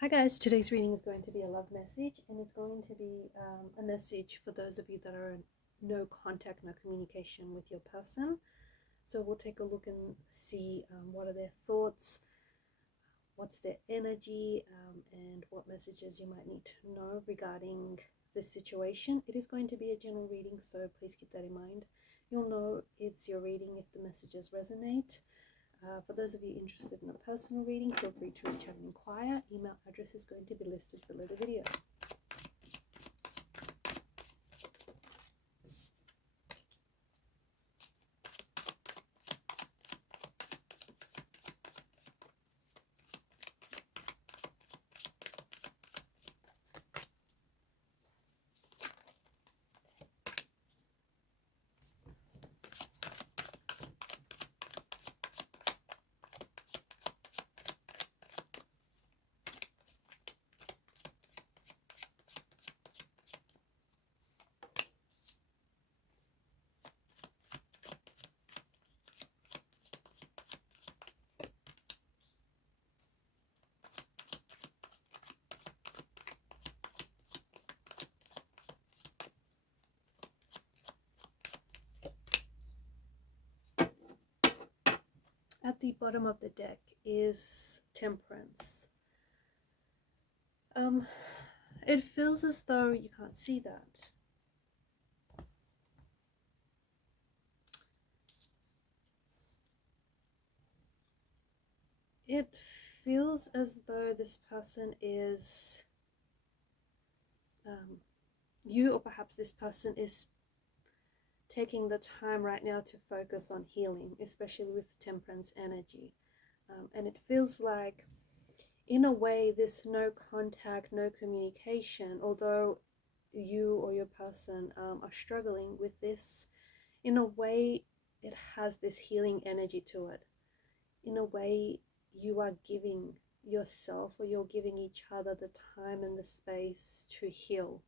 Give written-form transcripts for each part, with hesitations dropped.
Hi guys, today's reading is going to be a love message, and it's going to be a message for those of you that are in no contact, no communication with your person. So we'll take a look and see what are their thoughts, what's their energy, and what messages you might need to know regarding this situation. It is going to be a general reading, so please keep that in mind. You'll know it's your reading if the messages resonate. For those of you interested in a personal reading, feel free to reach out and inquire. Email address is going to be listed below the video. At the bottom of the deck is Temperance. It feels as though you can't see that. It feels as though this person is you, or perhaps this person is taking the time right now to focus on healing, especially with Temperance energy. And it feels like, in a way, this no contact, no communication, although you or your person are struggling with this, in a way, it has this healing energy to it. In a way, you are giving yourself, or you're giving each other the time and the space to heal.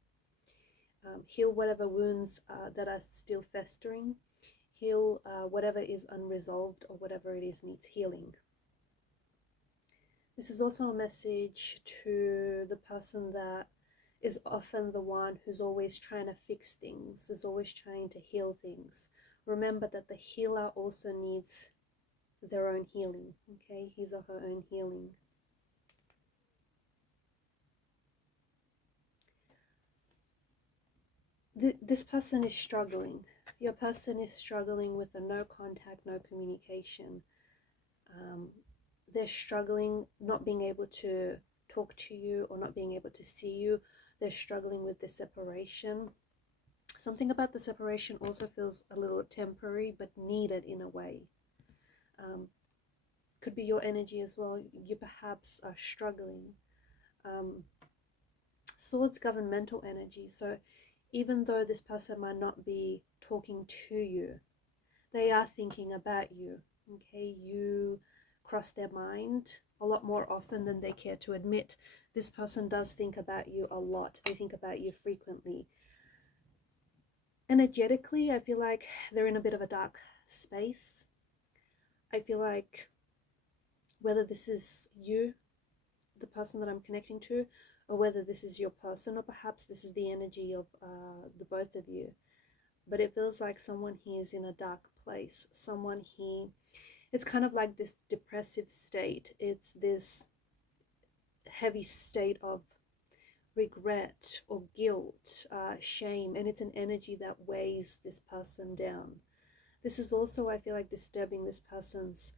Heal whatever wounds that are still festering. Heal whatever is unresolved, or whatever it is needs healing. This is also a message to the person that is often the one who's always trying to fix things, is always trying to heal things. Remember that the healer also needs their own healing, okay? His or her own healing. This person is struggling. Your person is struggling with the no contact, no communication. They're struggling not being able to talk to you or not being able to see you. They're struggling with the separation. Something about the separation also feels a little temporary, but needed in a way. Could be your energy as well. You perhaps are struggling. Swords govern mental energy, so even though this person might not be talking to you, they are thinking about you, okay? You cross their mind a lot more often than they care to admit. This person does think about you a lot. They think about you frequently. Energetically, I feel like they're in a bit of a dark space. I feel like whether this is you, the person that I'm connecting to, or whether this is your person, or perhaps this is the energy of the both of you, but it feels like someone here is in a dark place. Someone here, it's kind of like this depressive state. It's this heavy state of regret or guilt, shame, and it's an energy that weighs this person down. This is also, I feel like, disturbing this person's,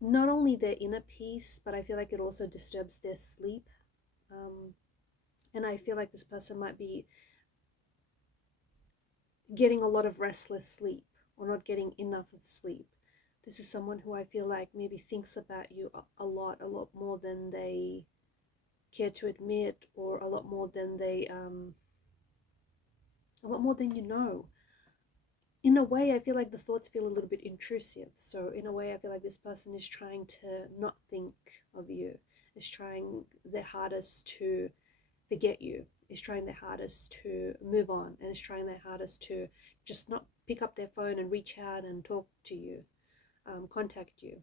not only their inner peace, but I feel like it also disturbs their sleep. And I feel like this person might be getting a lot of restless sleep, or not getting enough of sleep. This is someone who I feel like maybe thinks about you a lot more than they care to admit, or a lot more than they, a lot more than you know. In a way, I feel like the thoughts feel a little bit intrusive. So in a way, I feel like this person is trying to not think of you, is trying their hardest to forget you, is trying their hardest to move on, and is trying their hardest to just not pick up their phone and reach out and talk to you, contact you.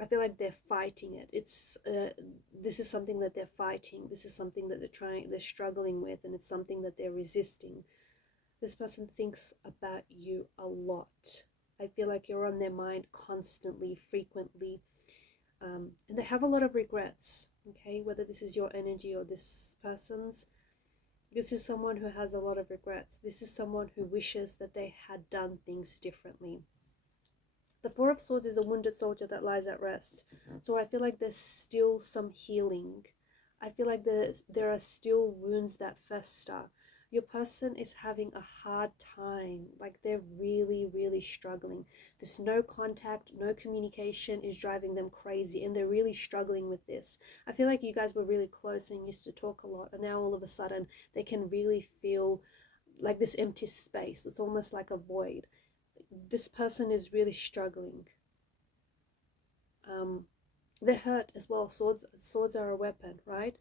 I feel like they're fighting it. This is something that they're fighting. This is something that they're struggling with, and it's something that they're resisting. This person thinks about you a lot. I feel like you're on their mind constantly, frequently, and they have a lot of regrets. Okay, whether this is your energy or this person's, this is someone who has a lot of regrets. This is someone who wishes that they had done things differently. The Four of Swords is a wounded soldier that lies at rest. So I feel like there's still some healing. I feel like there are still wounds that fester. Your person is having a hard time. Like they're really, really struggling. There's no contact, no communication is driving them crazy. And they're really struggling with this. I feel like you guys were really close and used to talk a lot. And now all of a sudden they can really feel like this empty space. It's almost like a void. This person is really struggling. They're hurt as well. Swords are a weapon, right?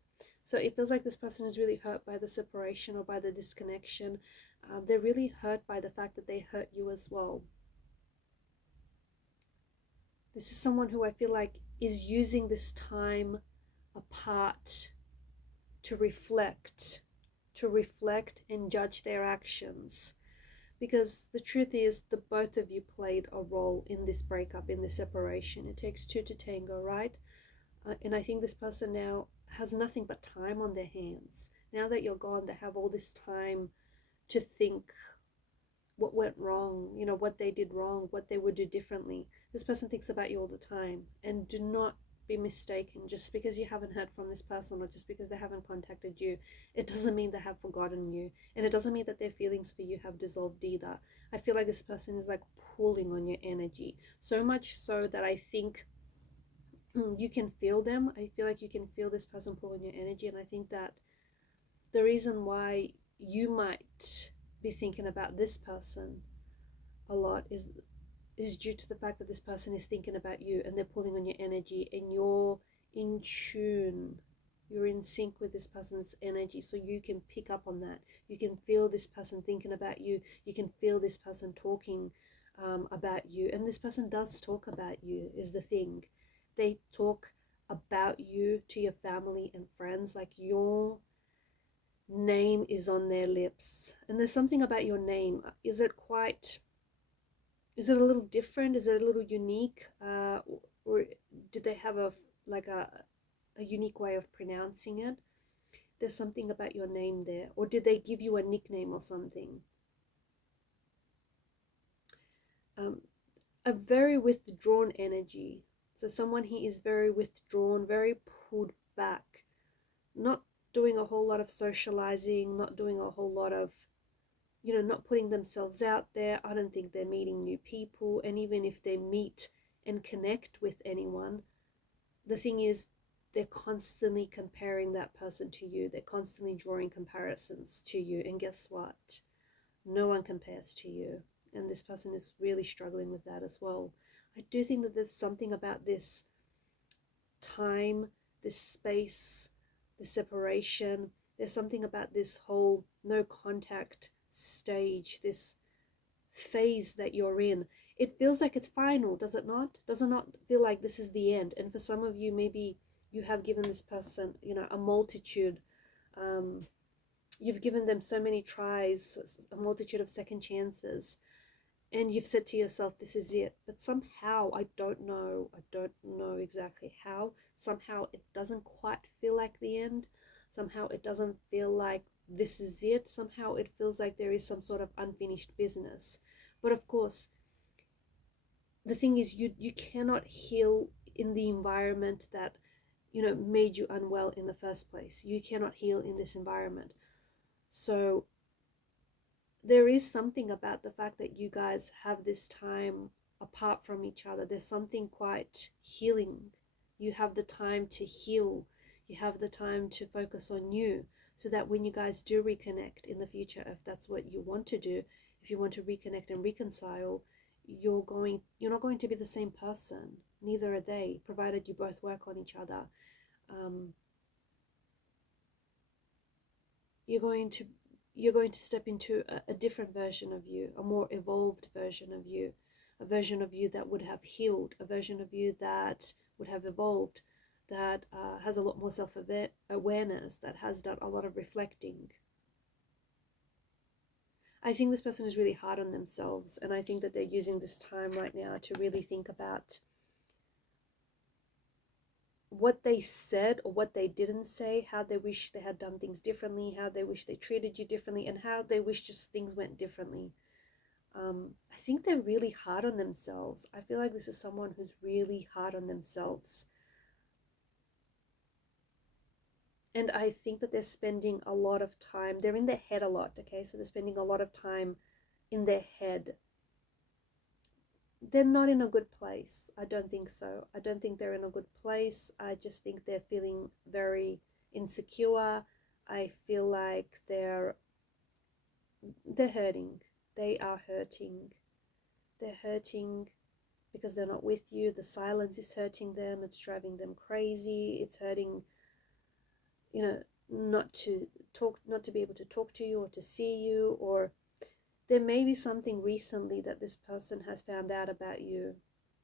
So it feels like this person is really hurt by the separation or by the disconnection. They're really hurt by the fact that they hurt you as well. This is someone who I feel like is using this time apart to reflect and judge their actions. Because the truth is, the both of you played a role in this breakup, in this separation. It takes two to tango, right? And I think this person now has nothing but time on their hands. Now that you're gone, they have all this time to think what went wrong, you know, what they did wrong, what they would do differently. This person thinks about you all the time. And do not be mistaken. Just because you haven't heard from this person or just because they haven't contacted you, it doesn't mean they have forgotten you, and it doesn't mean that their feelings for you have dissolved either. I feel like this person is like pulling on your energy, so much so that I think you can feel them. I feel like you can feel this person pull on your energy, and I think that the reason why you might be thinking about this person a lot is due to the fact that this person is thinking about you and they're pulling on your energy, and you're in tune, you're in sync with this person's energy, so you can pick up on that. You can feel this person thinking about you. You can feel this person talking about you, and this person does talk about you is the thing. They talk about you to your family and friends, like your name is on their lips, and there's something about your name. Is it a little different? Is it a little unique? Or did they have a unique way of pronouncing it? There's something about your name there. Or did they give you a nickname or something? A very withdrawn energy. So someone he is very withdrawn, very pulled back, not doing a whole lot of socializing, not doing a whole lot of, you know, not putting themselves out there. I don't think they're meeting new people. And even if they meet and connect with anyone, the thing is, they're constantly comparing that person to you. They're constantly drawing comparisons to you. And guess what? No one compares to you. And this person is really struggling with that as well. I do think that there's something about this time, this space, the separation. There's something about this whole no contact stage, this phase that you're in. It feels like it's final, does it not? Does it not feel like this is the end? And for some of you, maybe you have given this person, you know, a multitude. You've given them so many tries, a multitude of second chances, and you've said to yourself, this is it. But somehow, I don't know exactly how, somehow it doesn't quite feel like the end. Somehow it doesn't feel like this is it. Somehow it feels like there is some sort of unfinished business. But of course, the thing is, you cannot heal in the environment that, you know, made you unwell in the first place. You cannot heal in this environment. So there is something about the fact that you guys have this time apart from each other. There's something quite healing. You have the time to heal. You have the time to focus on you, so that when you guys do reconnect in the future, if that's what you want to do, if you want to reconnect and reconcile, you're not going to be the same person. Neither are they, provided you both work on each other. You're going to step into a different version of you, a more evolved version of you, a version of you that would have healed, a version of you that would have evolved, that has a lot more self-awareness, that has done a lot of reflecting. I think this person is really hard on themselves, and I think that they're using this time right now to really think about what they said or what they didn't say, how they wish they had done things differently, how they wish they treated you differently, and how they wish just things went differently. I think they're really hard on themselves. I feel like this is someone who's really hard on themselves. And I think that they're spending a lot of time, they're in their head a lot, okay? So they're spending a lot of time in their head. They're not in a good place. I don't think so. I don't think they're in a good place. I just think they're feeling very insecure. I feel like they're hurting. They are hurting. They're hurting because they're not with you. The silence is hurting them. It's driving them crazy. It's hurting, you know, not to be able to talk to you or to see you, or there may be something recently that this person has found out about you,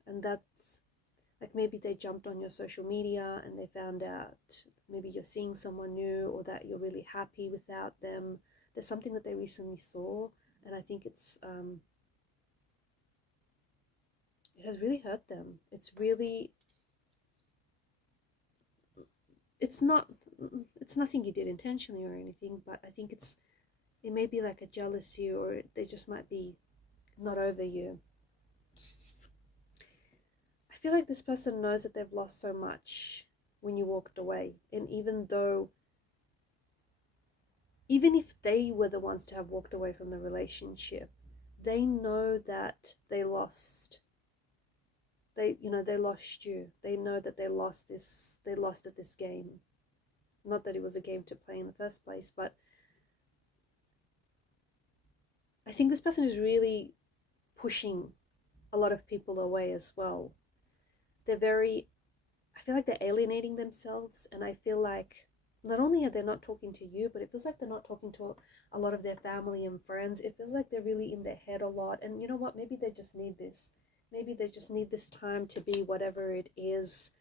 and that's like maybe they jumped on your social media and they found out maybe you're seeing someone new, or that you're really happy without them. There's something that they recently saw, and I think it has really hurt them. It's nothing you did intentionally or anything, but I think it may be like a jealousy, or they just might be not over you. I feel like this person knows that they've lost so much when you walked away, and even if they were the ones to have walked away from the relationship, they know that they lost. They lost you. They know that they lost at this game. Not that it was a game to play in the first place, but I think this person is really pushing a lot of people away as well. I feel like they're alienating themselves, and I feel like not only are they not talking to you, but it feels like they're not talking to a lot of their family and friends. It feels like they're really in their head a lot, and you know what? Maybe they just need this. Maybe they just need this time to be whatever it is.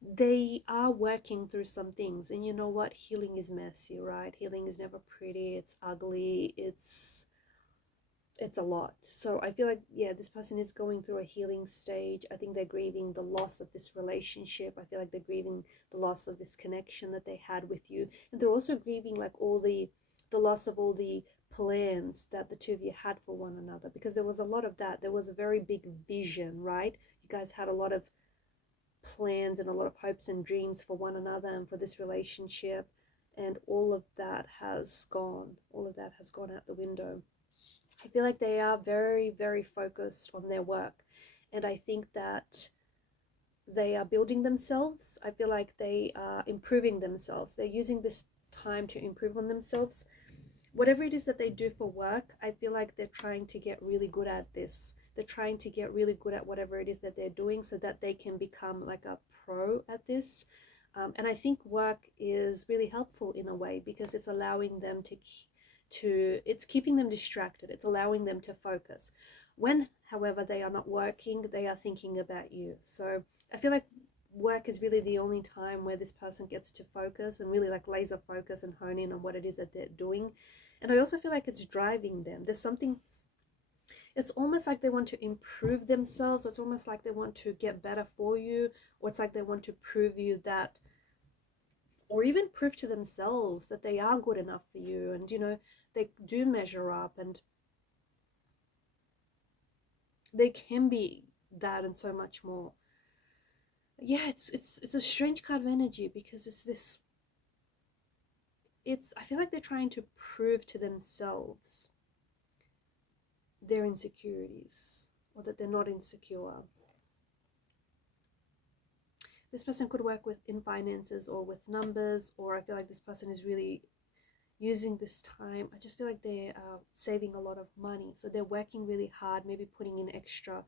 They are working through some things, and you know what? Healing is messy, right? Healing is never pretty. It's ugly. It's a lot. So I feel like, yeah, this person is going through a healing stage. I think they're grieving the loss of this relationship. I feel like they're grieving the loss of this connection that they had with you, and they're also grieving like all the loss of all the plans that the two of you had for one another, because there was a lot of that. There was a very big vision, right? You guys had a lot of plans and a lot of hopes and dreams for one another and for this relationship, and all of that has gone out the window. I feel like they are very, very focused on their work, and I think that they are building themselves. I feel like they are improving themselves. They're using this time to improve on themselves. Whatever it is that they do for work, I feel like they're trying to get really good at this. They're trying to get really good at whatever it is that they're doing, so that they can become like a pro at this. And I think work is really helpful in a way, because it's allowing them it's keeping them distracted. It's allowing them to focus. When, however, they are not working, they are thinking about you. So I feel like work is really the only time where this person gets to focus and really like laser focus and hone in on what it is that they're doing. And I also feel like it's driving them. There's something, it's almost like they want to improve themselves. It's almost like they want to get better for you, or it's like they want to prove you that, or even prove to themselves that they are good enough for you, and they do measure up, and they can be that and so much more. Yeah, it's a strange kind of energy, because I feel like they're trying to prove to themselves their insecurities, or that they're not insecure. This person could work in finances or with numbers, or I feel like this person is really using this time. I just feel like they are saving a lot of money. So they're working really hard, maybe putting in extra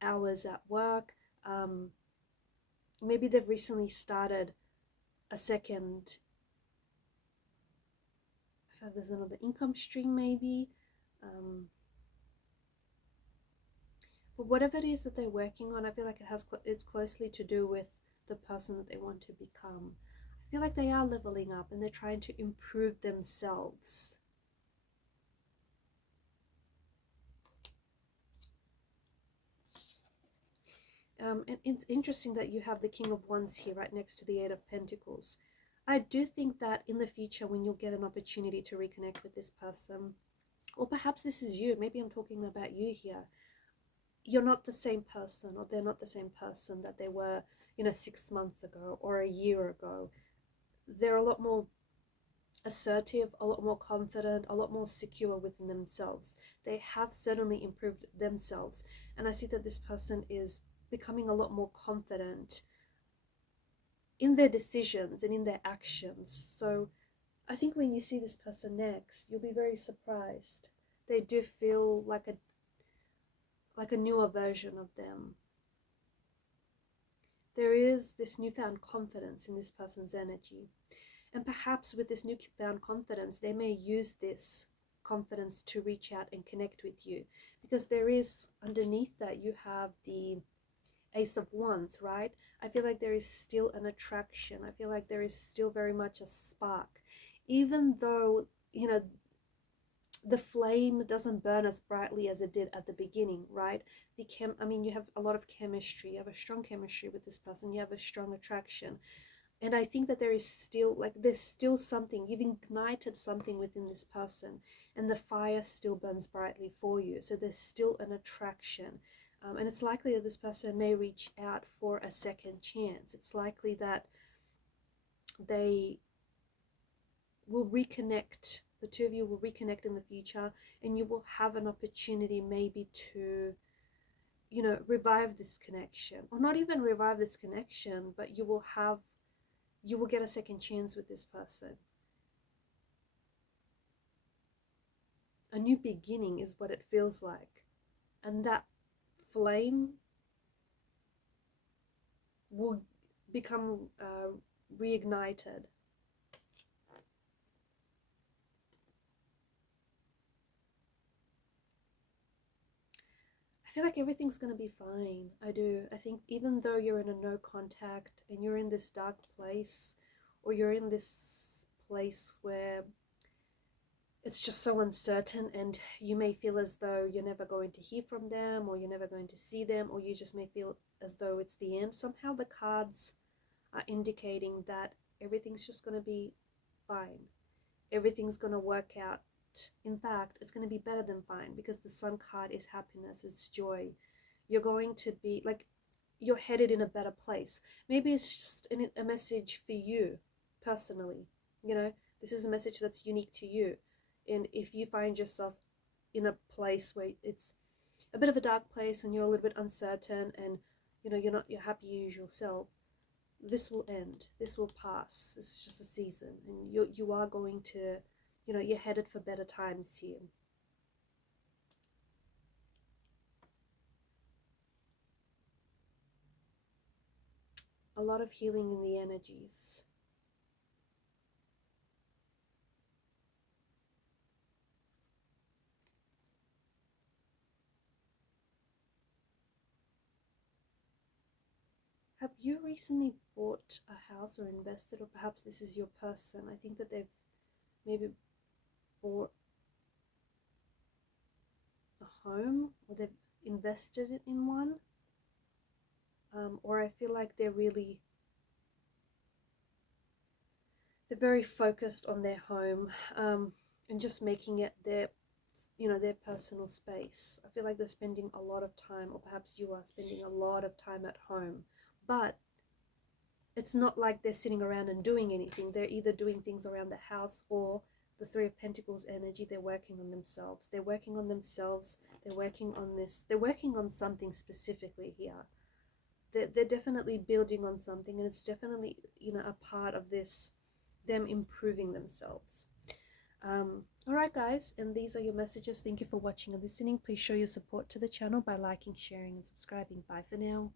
hours at work. Maybe they've recently started a second, I feel like there's another income stream maybe. But whatever it is that they're working on, I feel like it's closely to do with the person that they want to become. I feel like they are leveling up and they're trying to improve themselves. And it's interesting that you have the King of Wands here right next to the Eight of Pentacles. I do think that in the future, when you'll get an opportunity to reconnect with this person, or perhaps this is you, maybe I'm talking about you here, you're not the same person, or they're not the same person that they were, 6 months ago or a year ago. They're a lot more assertive, a lot more confident, a lot more secure within themselves. They have certainly improved themselves. And I see that this person is becoming a lot more confident in their decisions and in their actions. So I think when you see this person next, you'll be very surprised. They do feel like a newer version of them. There is this newfound confidence in this person's energy. And perhaps with this newfound confidence, they may use this confidence to reach out and connect with you. Because there is, underneath that, you have the Ace of Wands, right? I feel like there is still an attraction. I feel like there is still very much a spark. Even though, the flame doesn't burn as brightly as it did at the beginning, right? You have a lot of chemistry. You have a strong chemistry with this person. You have a strong attraction. And I think that there's still something. You've ignited something within this person. And the fire still burns brightly for you. So there's still an attraction. And it's likely that this person may reach out for a second chance. It's likely that they will reconnect. The two of you will reconnect in the future, and you will have an opportunity maybe to, revive this connection, or not even revive this connection, but you will get a second chance with this person. A new beginning is what it feels like. And that flame will become reignited. I feel like everything's going to be fine. I do. I think even though you're in a no contact and you're in this dark place, or you're in this place where it's just so uncertain, and you may feel as though you're never going to hear from them, or you're never going to see them, or you just may feel as though it's the end. Somehow the cards are indicating that everything's just going to be fine. Everything's going to work out. In fact, it's going to be better than fine, because the Sun card is happiness, it's joy. You're going to be like, you're headed in a better place. Maybe it's just a message for you personally. This is a message that's unique to you. And if you find yourself in a place where it's a bit of a dark place and you're a little bit uncertain, and you're not your happy usual self, this will end. This will pass. This is just a season, and you are going to, you're headed for better times here. A lot of healing in the energies. Have you recently bought a house or invested, or perhaps this is your person? I think that they've maybe bought a home, or they've invested in one. Or I feel like they're very focused on their home, and just making it their personal space. I feel like they're spending a lot of time, or perhaps you are spending a lot of time at home. But it's not like they're sitting around and doing anything. They're either doing things around the house, or the Three of Pentacles energy, they're working on themselves. They're working on themselves. They're working on this. They're working on something specifically here. They're definitely building on something, and it's definitely, a part of this, them improving themselves. Alright guys, and these are your messages. Thank you for watching and listening. Please show your support to the channel by liking, sharing, and subscribing. Bye for now.